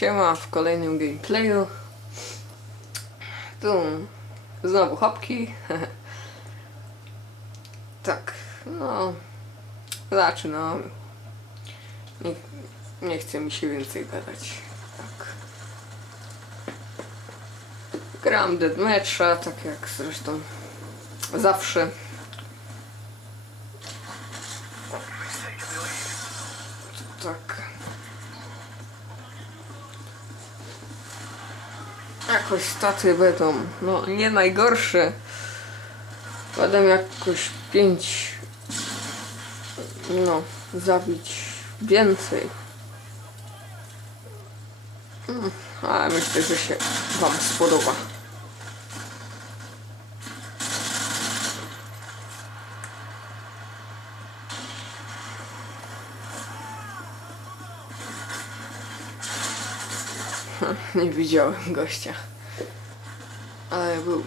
Siema w kolejnym gameplayu. Tu znowu hopki. tak, no. Zaczynamy. Nie, nie chce mi się więcej gadać. Tak. Gram deathmatcha, tak jak zresztą zawsze. Tak. Jakoś staty będą, no nie najgorsze. Będę jakoś pięć, no, zabić więcej. Mm, Ale myślę, że się Wam spodoba. Nie widziałem gościa. Ale był.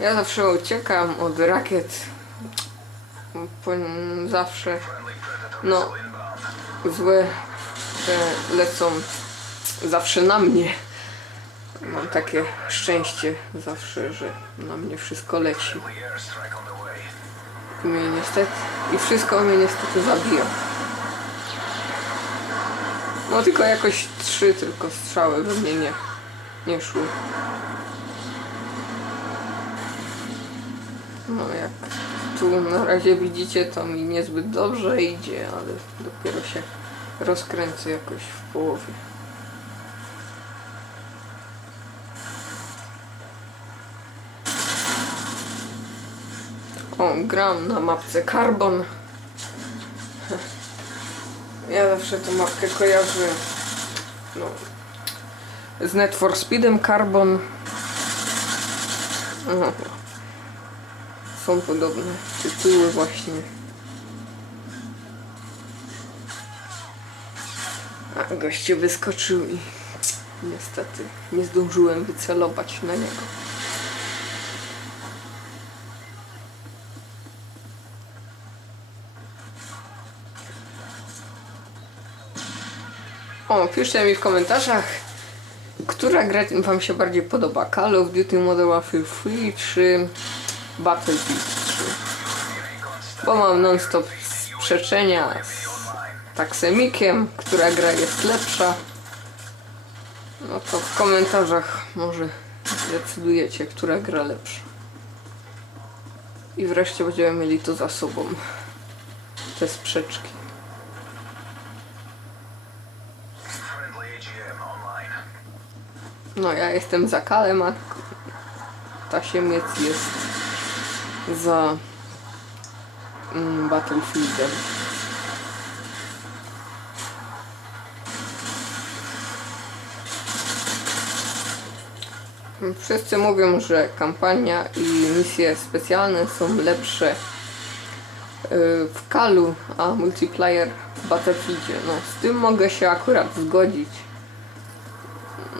Ja zawsze uciekam od rakiet. Zawsze No. złe lecą zawsze na mnie. Mam takie szczęście zawsze, że na mnie wszystko leci. I mnie niestety i wszystko mnie niestety zabija. No tylko jakoś trzy tylko strzały we mnie nie, nie szły. No jak tu na razie widzicie to mi niezbyt dobrze idzie, ale dopiero się rozkręcę jakoś w połowie. O, gram na mapce Carbon. Ja zawsze tą mapkę kojarzę no, z Net for Speedem Carbon. Aha. Są podobne tytuły właśnie. A goście wyskoczył i niestety nie zdążyłem wycelować na niego. O, piszcie mi w komentarzach, która gra Wam się bardziej podoba. Call of Duty Modern Warfare 3 czy Battlefield 3? Bo mam non-stop sprzeczenia z Taksemikiem, która gra jest lepsza. No to w komentarzach może zdecydujecie, która gra lepsza. I wreszcie będziemy mieli to za sobą. Te sprzeczki. No ja jestem za Kalem, a Tasiemiec jest za mm, Battlefieldem. Wszyscy mówią, że kampania i misje specjalne są lepsze y, w Kalu, a multiplayer w Battlefieldzie. No, z tym mogę się akurat zgodzić.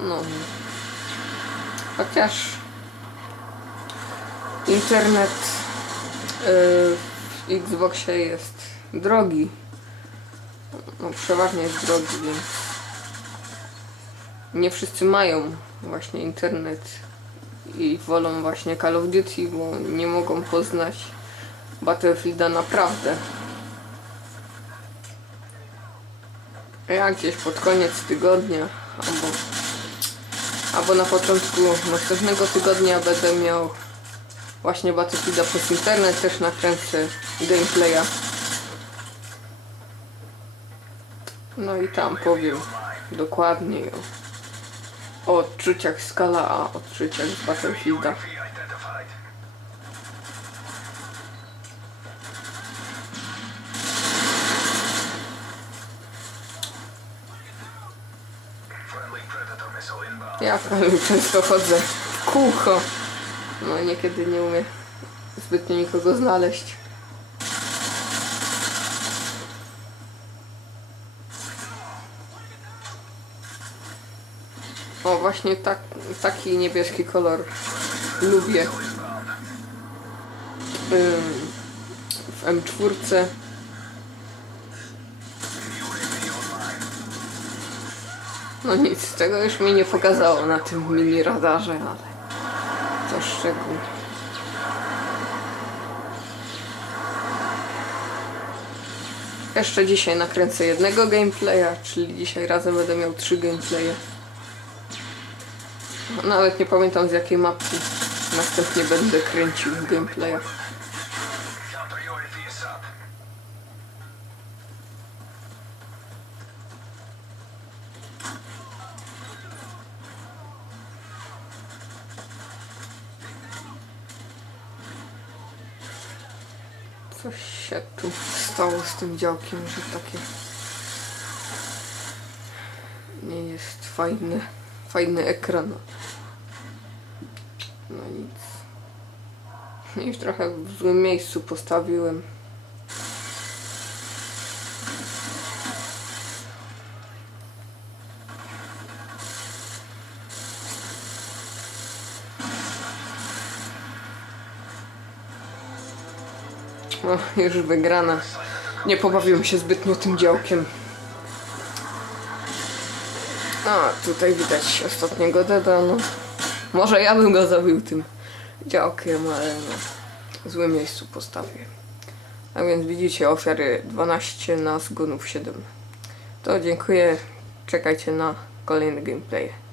No. Chociaż internet y, w Xboxie jest drogi. No, przeważnie jest drogi, więc nie wszyscy mają właśnie internet i wolą właśnie Call of Duty, bo nie mogą poznać Battlefielda naprawdę. Ja gdzieś pod koniec tygodnia albo Albo na początku następnego tygodnia będę miał właśnie Battlefielda przez internet, też nakręcę gameplaya. No i tam powiem dokładniej o, odczuciach skala A, odczuciach Battlefielda. Ja w Kalu często chodzę w kółko. No niekiedy nie umiem zbytnio nikogo znaleźć. O, właśnie tak, taki niebieski kolor lubię. Ym, w M4. No nic, tego już mi nie pokazało na tym mini radarze, ale to szczegół. Jeszcze dzisiaj nakręcę jednego gameplaya, czyli dzisiaj razem będę miał trzy gameplaye. No, Nawet nie pamiętam z jakiej mapki następnie będę kręcił gameplaya. Coś się tu stało z tym działkiem, że takie nie jest fajny, fajny ekran. No nic. Już trochę w złym miejscu postawiłem. O, już wygrana. Nie pobawiłem się zbytnio tym działkiem. A, tutaj widać ostatniego deda, no. Może ja bym go zabił tym działkiem, ale no. W złym miejscu postawię. A więc widzicie ofiary 12 na zgonów 7. To dziękuję. Czekajcie na kolejne gameplay.